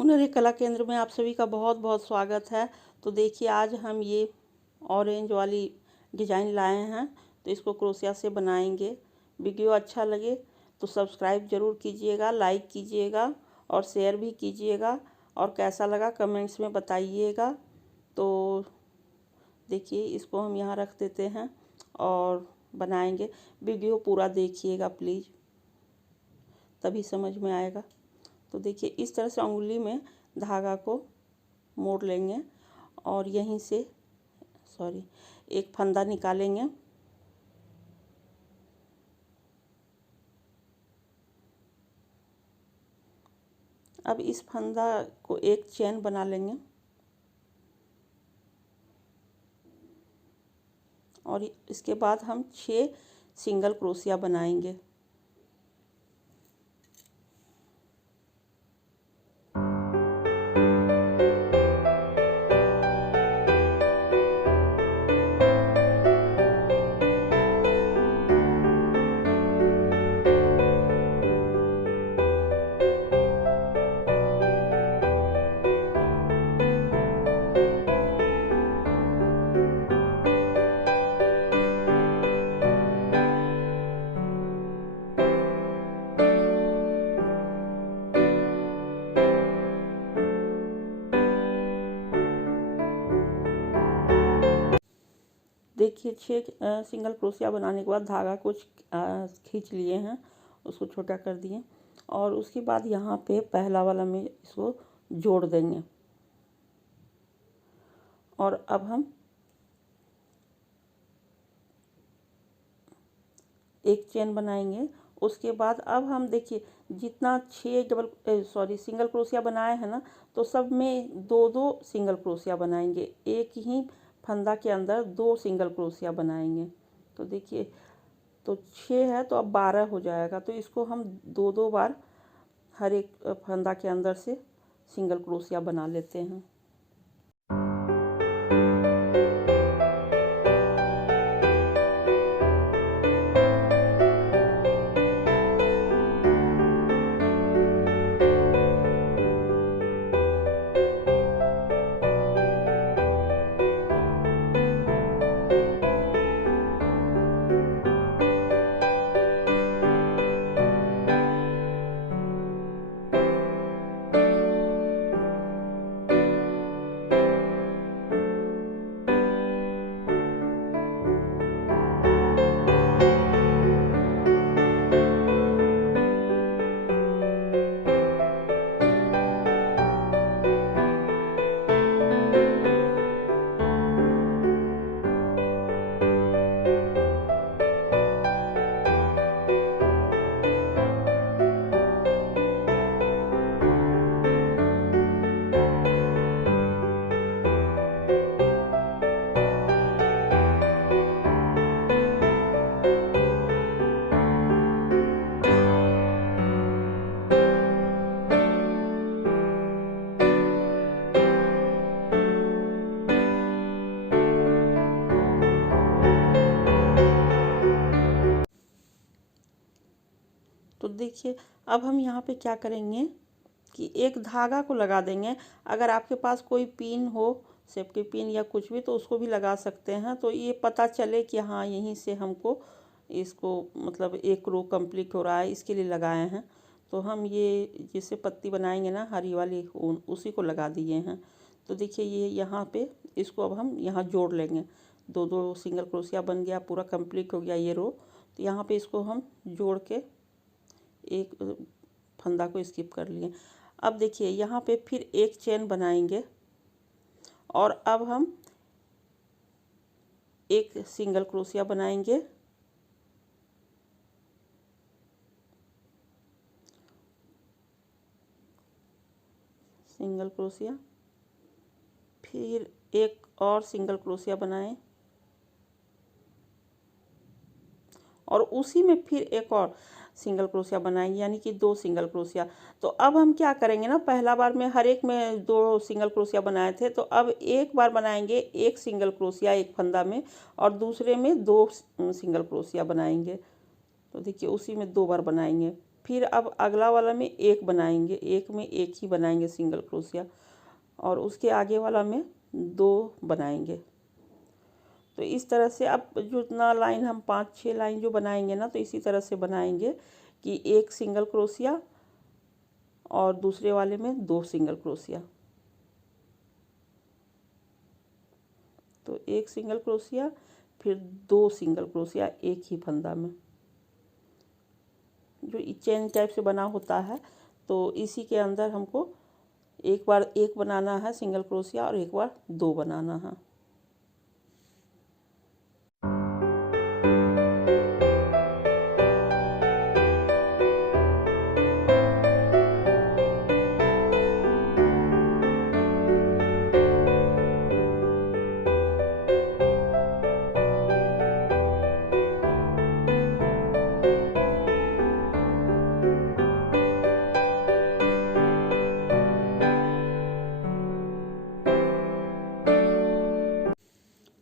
हुनर कला केंद्र में आप सभी का बहुत बहुत स्वागत है। तो देखिए आज हम ये ऑरेंज वाली डिज़ाइन लाए हैं, तो इसको क्रोशिया से बनाएंगे। वीडियो अच्छा लगे तो सब्सक्राइब ज़रूर कीजिएगा, लाइक कीजिएगा और शेयर भी कीजिएगा, और कैसा लगा कमेंट्स में बताइएगा। तो देखिए इसको हम यहाँ रख देते हैं और बनाएंगे। वीडियो पूरा देखिएगा प्लीज़, तभी समझ में आएगा। तो देखिए इस तरह से उंगली में धागा को मोड़ लेंगे और यहीं से एक फंदा निकालेंगे। अब इस फंदा को एक चेन बना लेंगे और इसके बाद हम 6 सिंगल क्रोशिया बनाएंगे। देखिए 6 सिंगल क्रोशिया बनाने के बाद धागा कुछ खींच लिए हैं, उसको छोटा कर दिए और उसके बाद यहाँ पे पहला वाला में इसको जोड़ देंगे। और अब हम एक चेन बनाएंगे। उसके बाद अब हम देखिए जितना 6 सिंगल क्रोशिया बनाए हैं ना, तो सब में 2-2 सिंगल क्रोशिया बनाएंगे। एक ही फंदा के अंदर 2 सिंगल क्रोशिया बनाएंगे। तो देखिए तो 6 है तो अब 12 हो जाएगा। तो इसको हम 2-2 बार हर एक फंदा के अंदर से सिंगल क्रोशिया बना लेते हैं। तो देखिए अब हम यहाँ पे क्या करेंगे कि एक धागा को लगा देंगे। अगर आपके पास कोई पिन हो, सेफ्टी पिन या कुछ भी, तो उसको भी लगा सकते हैं। तो ये पता चले कि हाँ यहीं से हमको इसको मतलब एक रो कंप्लीट हो रहा है, इसके लिए लगाए हैं। तो हम ये जिससे पत्ती बनाएंगे ना हरी वाली, उसी को लगा दिए हैं। तो देखिए ये यहाँ पे इसको अब हम यहाँ जोड़ लेंगे। 2-2 सिंगल क्रोशिया बन गया, पूरा कंप्लीट हो गया ये रो। तो यहाँ पे इसको हम जोड़ के एक फंदा को स्किप कर लिए। अब देखिए यहाँ पे फिर एक चेन बनाएंगे और अब हम एक सिंगल क्रोशिया बनाएंगे। सिंगल क्रोशिया, फिर एक और सिंगल क्रोशिया बनाएं और उसी में फिर एक और सिंगल क्रोशिया बनाएंगे, यानी कि 2 सिंगल क्रोशिया। तो अब हम क्या करेंगे ना, पहला बार में हर एक में 2 सिंगल क्रोशिया बनाए थे, तो अब एक बार बनाएंगे एक सिंगल क्रोशिया एक फंदा में और दूसरे में 2 सिंगल क्रोशिया बनाएंगे। तो देखिए उसी में 2 बार बनाएंगे। फिर अब अगला वाला में एक बनाएंगे, एक में एक ही बनाएंगे सिंगल क्रोशिया, और उसके आगे वाला में 2 बनाएंगे। तो इस तरह से अब जितना लाइन हम 5-6 लाइन जो बनाएंगे ना, तो इसी तरह से बनाएंगे कि एक सिंगल क्रोशिया और दूसरे वाले में 2 सिंगल क्रोशिया। तो एक सिंगल क्रोशिया फिर 2 सिंगल क्रोशिया एक ही फंदा में, जो चेन टाइप से बना होता है। तो इसी के अंदर हमको एक बार एक बनाना है सिंगल क्रोशिया और एक बार 2 बनाना है।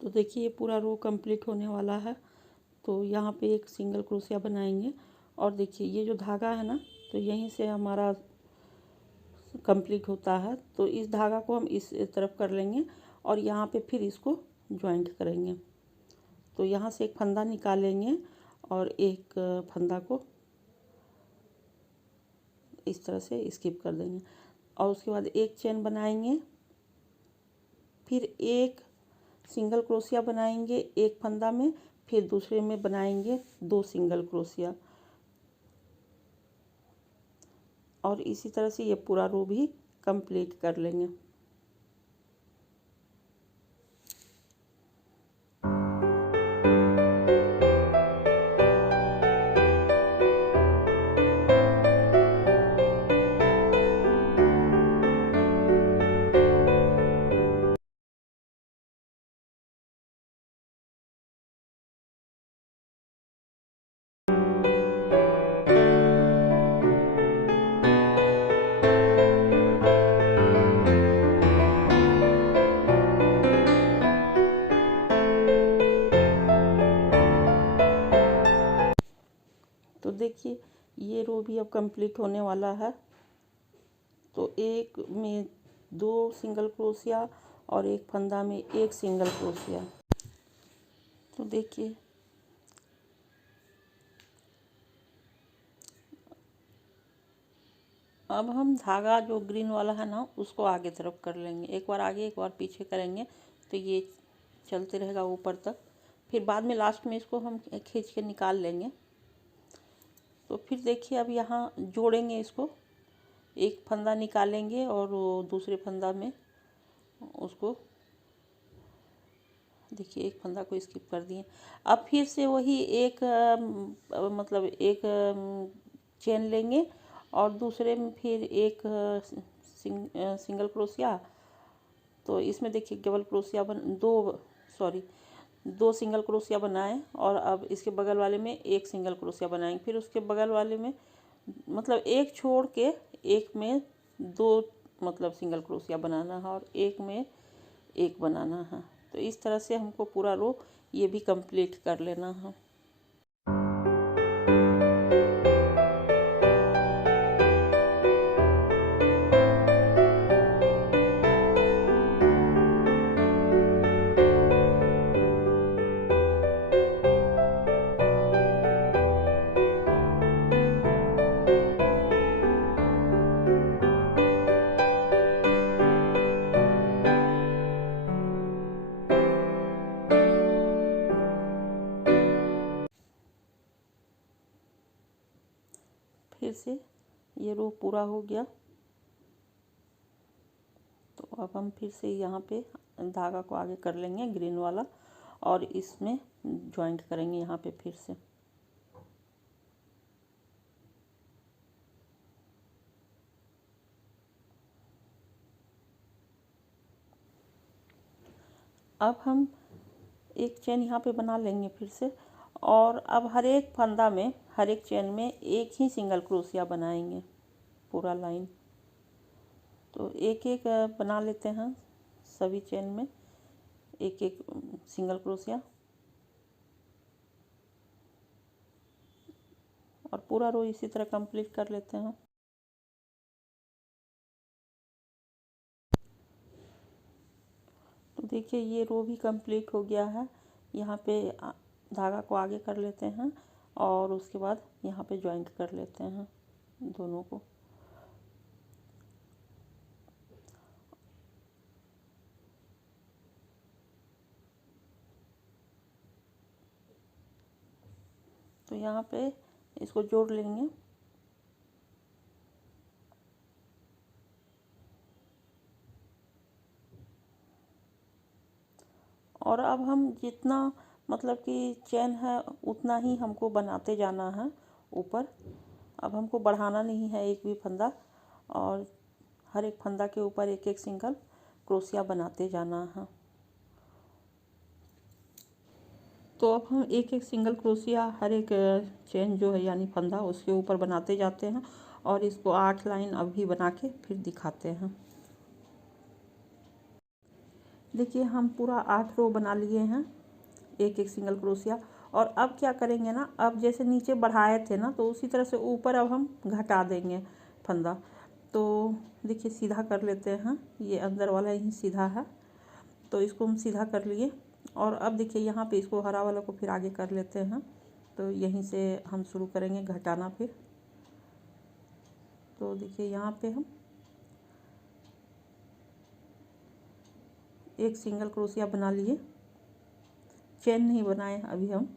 तो देखिए ये पूरा रो कंप्लीट होने वाला है। तो यहाँ पे एक सिंगल क्रोशिया बनाएंगे, और देखिए ये जो धागा है ना, तो यहीं से हमारा कंप्लीट होता है। तो इस धागा को हम इस तरफ कर लेंगे और यहाँ पे फिर इसको ज्वाइंट करेंगे। तो यहाँ से एक फंदा निकालेंगे और एक फंदा को इस तरह से स्किप कर देंगे, और उसके बाद एक चेन बनाएंगे, फिर एक सिंगल क्रोशिया बनाएंगे एक फंदा में, फिर दूसरे में बनाएंगे 2 सिंगल क्रोशिया, और इसी तरह से ये पूरा रो भी कंप्लीट कर लेंगे। तो देखिए ये रो भी अब कंप्लीट होने वाला है। तो एक में 2 सिंगल क्रोशिया और एक फंदा में एक सिंगल क्रोशिया। तो देखिए अब हम धागा जो ग्रीन वाला है ना, उसको आगे तरफ कर लेंगे, एक बार आगे एक बार पीछे करेंगे, तो ये चलते रहेगा ऊपर तक। फिर बाद में लास्ट में इसको हम खींच के निकाल लेंगे। तो फिर देखिए अब यहाँ जोड़ेंगे इसको, एक फंदा निकालेंगे और वो दूसरे फंदा में उसको, देखिए एक फंदा को स्किप कर दिए। अब फिर से वही एक मतलब एक चेन लेंगे और दूसरे में फिर एक सिंगल क्रोशिया। तो इसमें देखिए डबल क्रोशिया दो सिंगल क्रोशिया बनाएं, और अब इसके बगल वाले में एक सिंगल क्रोशिया बनाएंगे, फिर उसके बगल वाले में मतलब एक छोड़ के एक में 2 मतलब सिंगल क्रोशिया बनाना है, और एक में एक बनाना है। तो इस तरह से हमको पूरा रो ये भी कंप्लीट कर लेना है। फिर से ये रो पूरा हो गया। तो अब हम फिर से यहाँ पे धागा को आगे कर लेंगे ग्रीन वाला, और इसमें ज्वाइंट करेंगे यहाँ पे फिर से। अब हम एक चेन यहाँ पे बना लेंगे फिर से, और अब हर एक फंदा में हर एक चेन में एक ही सिंगल क्रोशिया बनाएंगे पूरा लाइन। तो एक एक बना लेते हैं, सभी चेन में एक एक सिंगल क्रोशिया, और पूरा रो इसी तरह कंप्लीट कर लेते हैं। तो देखिए ये रो भी कंप्लीट हो गया है। यहाँ पे धागा को आगे कर लेते हैं और उसके बाद यहाँ पे ज्वाइंट कर लेते हैं दोनों को। तो यहाँ पे इसको जोड़ लेंगे। और अब हम जितना मतलब कि चेन है उतना ही हमको बनाते जाना है ऊपर। अब हमको बढ़ाना नहीं है एक भी फंदा, और हर एक फंदा के ऊपर एक एक सिंगल क्रोशिया बनाते जाना है। तो अब हम एक एक सिंगल क्रोशिया हर एक चेन जो है यानी फंदा उसके ऊपर बनाते जाते हैं, और इसको 8 लाइन अभी बना के फिर दिखाते हैं। देखिए हम पूरा 8 रो बना लिए हैं एक एक सिंगल क्रोशिया। और अब क्या करेंगे ना, अब जैसे नीचे बढ़ाए थे ना, तो उसी तरह से ऊपर अब हम घटा देंगे फंदा। तो देखिए सीधा कर लेते हैं, ये अंदर वाला ही सीधा है, तो इसको हम सीधा कर लिए। और अब देखिए यहाँ पे इसको हरा वाला को फिर आगे कर लेते हैं। तो यहीं से हम शुरू करेंगे घटाना फिर। तो देखिए यहाँ पे हम एक सिंगल क्रोशिया बना लिए, चेन नहीं बनाए अभी हम।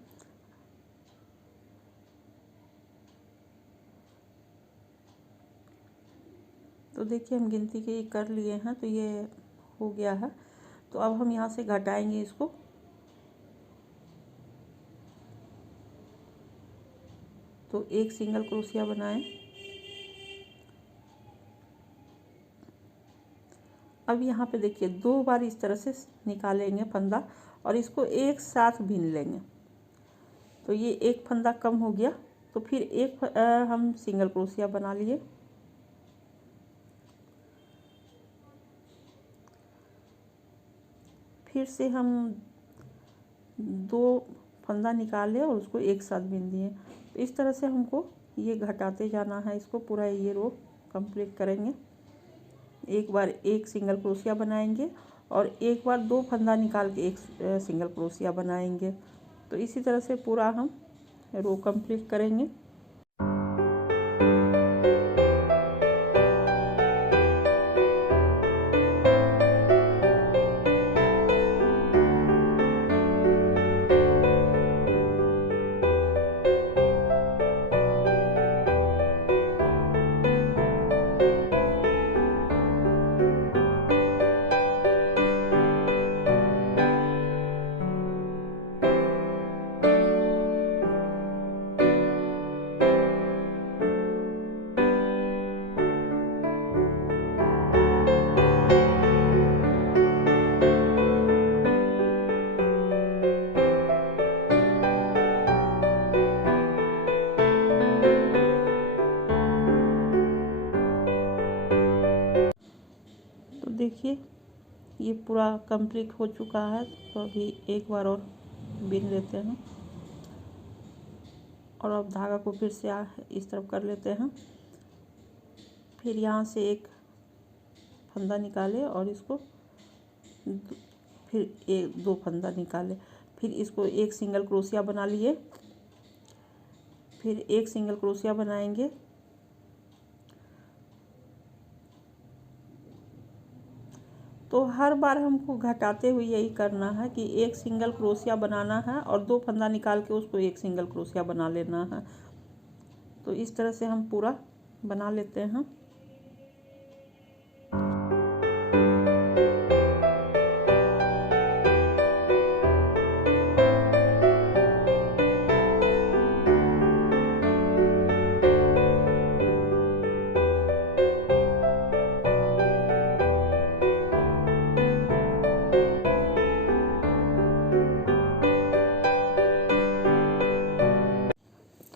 तो देखिए हम गिनती के कर लिए हैं, तो ये हो गया है। तो अब हम यहाँ से घटाएंगे इसको। तो एक सिंगल क्रोशिया बनाएं। अब यहाँ पे देखिए 2 बार इस तरह से निकालेंगे फंदा और इसको एक साथ बीन लेंगे। तो ये एक फंदा कम हो गया, तो फिर एक हम सिंगल क्रोशिया बना लिए। फिर से हम 2 फंदा निकाले और उसको एक साथ बीन दिए। तो इस तरह से हमको ये घटाते जाना है, इसको पूरा ये रो कंप्लीट करेंगे। एक बार एक सिंगल क्रोशिया बनाएंगे और एक बार 2 फंदा निकाल के एक सिंगल क्रोशिया बनाएंगे। तो इसी तरह से पूरा हम रो कंप्लीट करेंगे। देखिए ये पूरा कंप्लीट हो चुका है। तो अभी एक बार और बीन लेते हैं और अब धागा को फिर से इस तरफ कर लेते हैं। फिर यहाँ से एक फंदा निकाले और इसको फिर 2 फंदा निकाले। फिर इसको एक सिंगल क्रोशिया बना लिए, फिर एक सिंगल क्रोशिया बनाएंगे। तो हर बार हमको घटाते हुए यही करना है कि एक सिंगल क्रोशिया बनाना है और 2 फंदा निकाल के उसको एक सिंगल क्रोशिया बना लेना है। तो इस तरह से हम पूरा बना लेते हैं।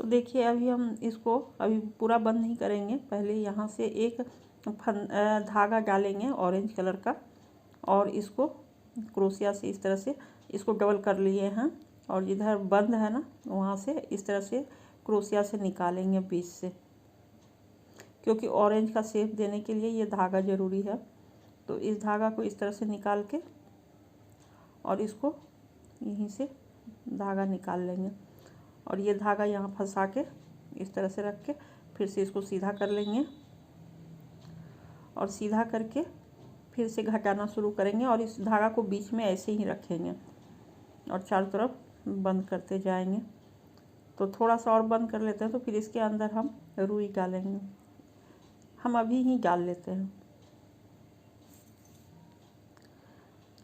देखिए अभी हम इसको अभी पूरा बंद नहीं करेंगे, पहले यहाँ से एक धागा डालेंगे ऑरेंज कलर का, और इसको क्रोशिया से इस तरह से इसको डबल कर लिए हैं, और जिधर बंद है ना वहाँ से इस तरह से क्रोशिया से निकालेंगे बीच से, क्योंकि ऑरेंज का शेप देने के लिए ये धागा ज़रूरी है। तो इस धागा को इस तरह से निकाल के और इसको यहीं से धागा निकाल लेंगे और ये धागा यहाँ फंसा के इस तरह से रख के फिर से इसको सीधा कर लेंगे और सीधा करके फिर से घटाना शुरू करेंगे और इस धागा को बीच में ऐसे ही रखेंगे और चारों तरफ बंद करते जाएंगे। तो थोड़ा सा और बंद कर लेते हैं, तो फिर इसके अंदर हम रुई डालेंगे। हम अभी ही डाल लेते हैं।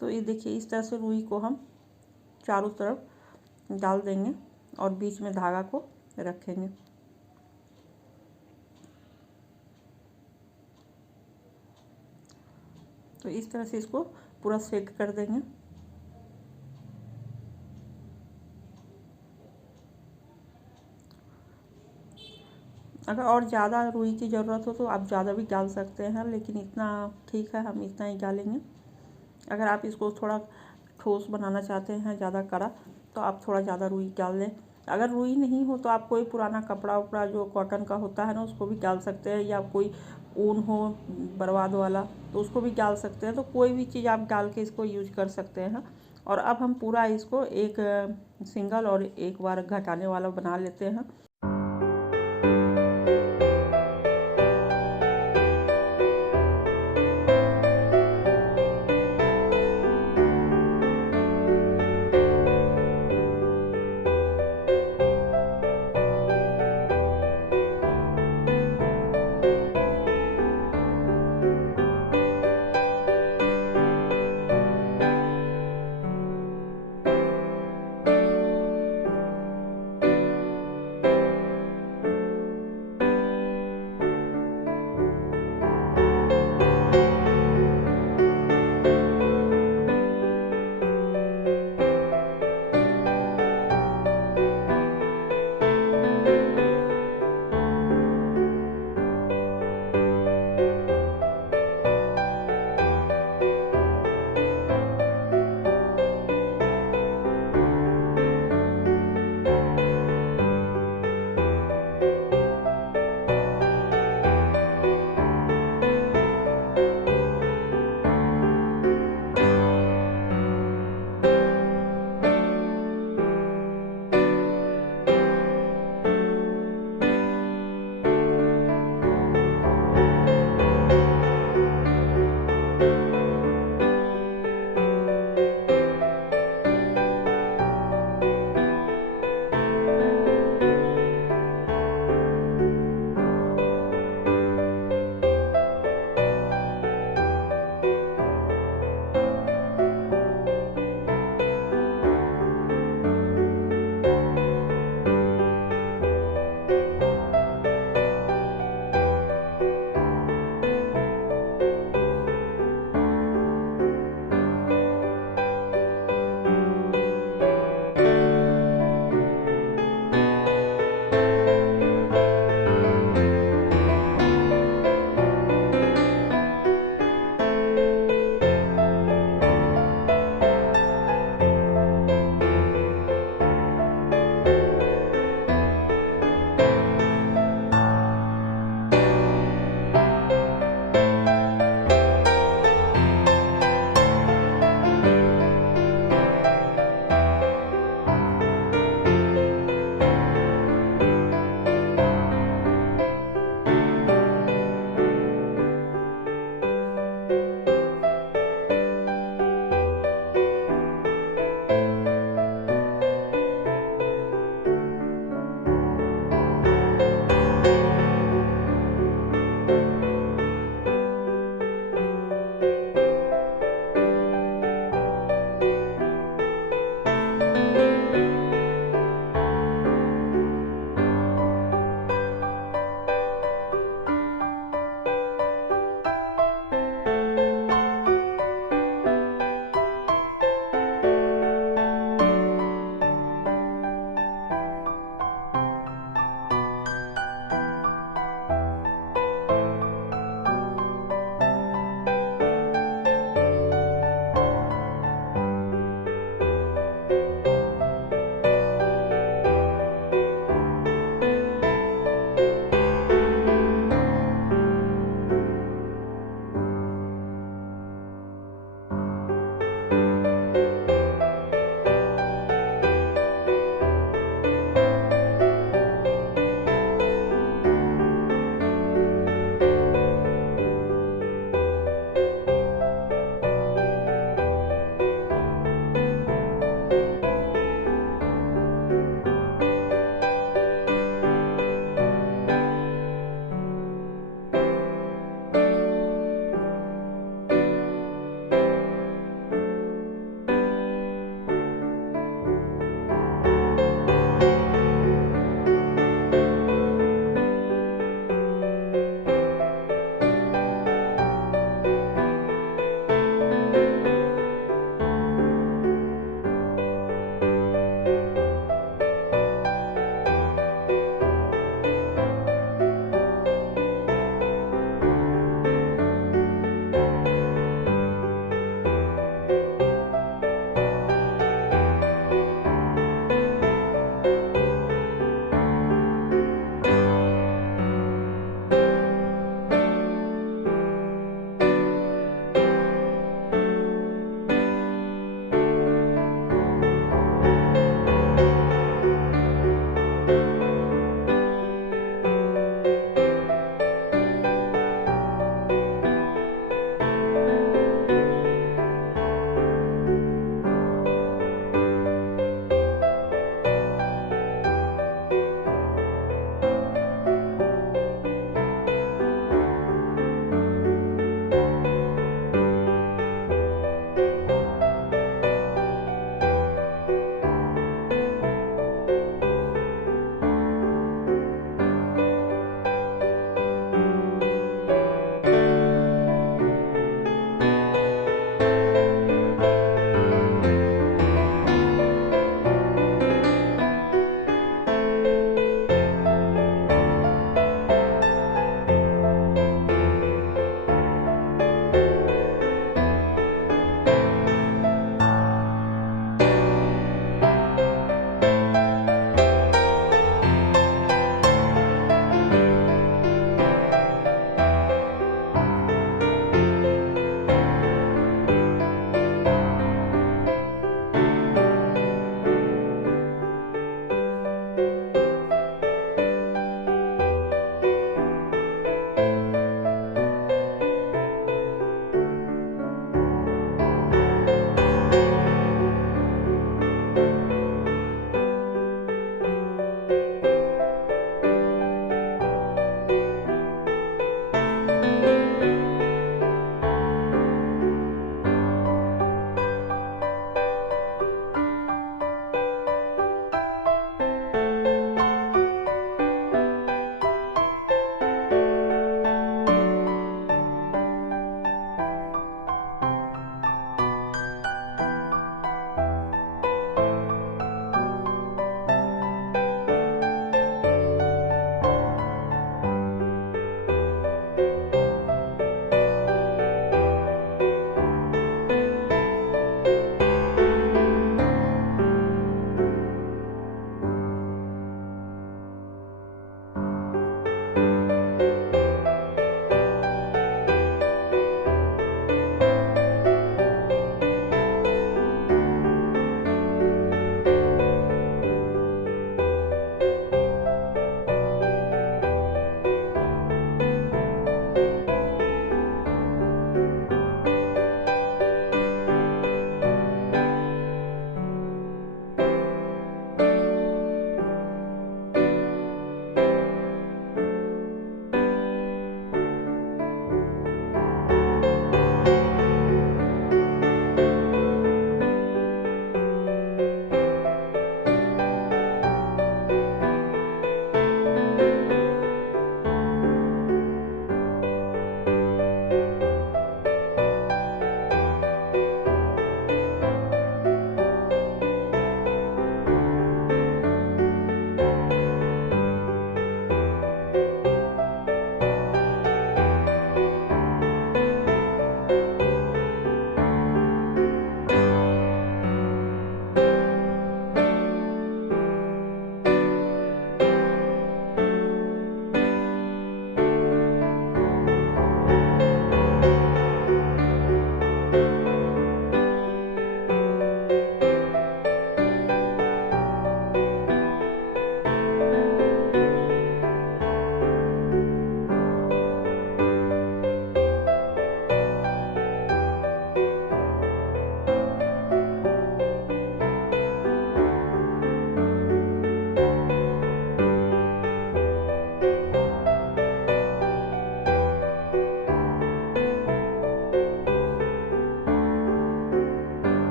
तो ये देखिए, इस तरह से रुई को हम चारों तरफ डाल देंगे और बीच में धागा को रखेंगे। तो इस तरह से इसको पूरा सेट कर देंगे। अगर और ज़्यादा रुई की ज़रूरत हो तो आप ज़्यादा भी डाल सकते हैं, लेकिन इतना ठीक है, हम इतना ही डालेंगे। अगर आप इसको थोड़ा ठोस बनाना चाहते हैं, ज़्यादा कड़ा, तो आप थोड़ा ज़्यादा रुई डाल दें। अगर रुई नहीं हो तो आप कोई पुराना कपड़ा उपड़ा जो कॉटन का होता है ना, उसको भी डाल सकते हैं, या कोई ऊन हो बर्बाद वाला तो उसको भी डाल सकते हैं। तो कोई भी चीज़ आप डाल के इसको यूज कर सकते हैं। और अब हम पूरा इसको एक सिंगल और एक बार घटाने वाला बना लेते हैं।